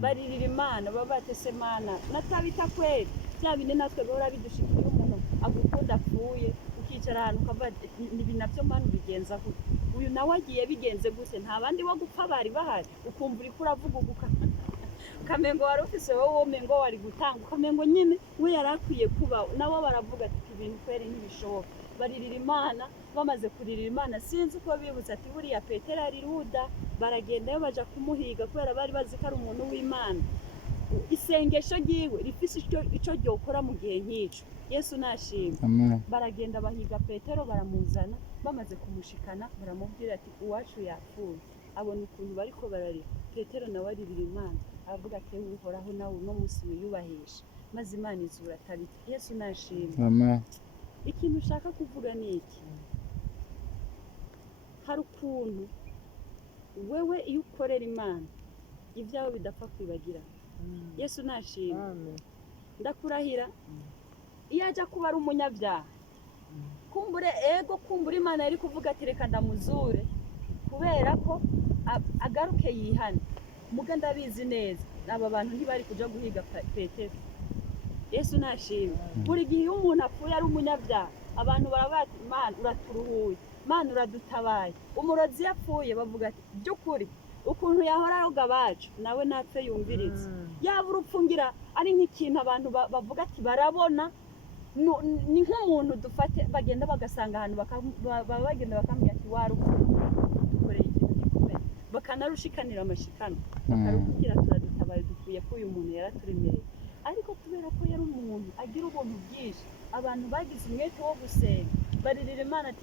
baririra Imana babatese Mana natabita kweli bya bine natwe bahora bidushikira umuntu agukunda apfuye ukicara ahantu ukava nibi navyo Mana bigenza aho uyu nawe agiye bigenze gute nta bandi bo gupfa bari bahari ukumva uri kuravuguguka kamengo wari ufise wowe mengo wari gutanga kamengo nyine we yarakwiye kuba nabo baravuga ati ibintu kweri ntibishoboka baririra Imana bamaze kuririra Imana sinzi uko bibutse ati buriya Petero ari Ruda baragenda yo baja kumuhiga kubera bari bazi ko ari umuntu w'Imana isengesho ryiwe rifise ico ryokora mu gihe nk'ico Yesu nashimwe baragenda bahiga Petero baramuzana bamaze kumushikana baramubwira ati uwacu yapfuye abona ukuntu bariko bararira Petero nawe aririra Imana aravuga ati uhoraho nawe no musi wiyubahisha maze Imana izura tabita Yesu nashimwe ikintu ushaka kuvuga ni iki hari ukuntu wewe iyo ukorera Imana ibyawe bidapfa kwibagira Yesu nashimwe ndakurahira iyo aja kuba ari umunyabyaha kumbure kumbura Imana yari kuvuga ati reka ndamuzure kubera ko agaruke yihane muga ndabizi neza aba bantu ntibari kuja guhiga Petero Yesu nashimwe buri gihe umuntu apfuye ari umunyabyaha abantu barabati Imana uraturuhuye Imana uradutabaye umurozi yapfuye bavuga ati byukuri ukuntu yahora aroga bacu nawe napfe yumvirize yaba urupfungira ari nk'ikintu abantu bavuga ati barabona ni nk'umuntu dufate bagenda bagasanga ahantu bagenda bakambwira ati warupfuye dukoreye ikintu gikomeye bakanarushikanira amashikano bakarubwira turadutabaye dupfuye ko uyu muntu yaraturemereye ariko kubera ko yari umuntu agira ubuntu bwinshi abantu bagize umwete wo gusenga baririra Imana ati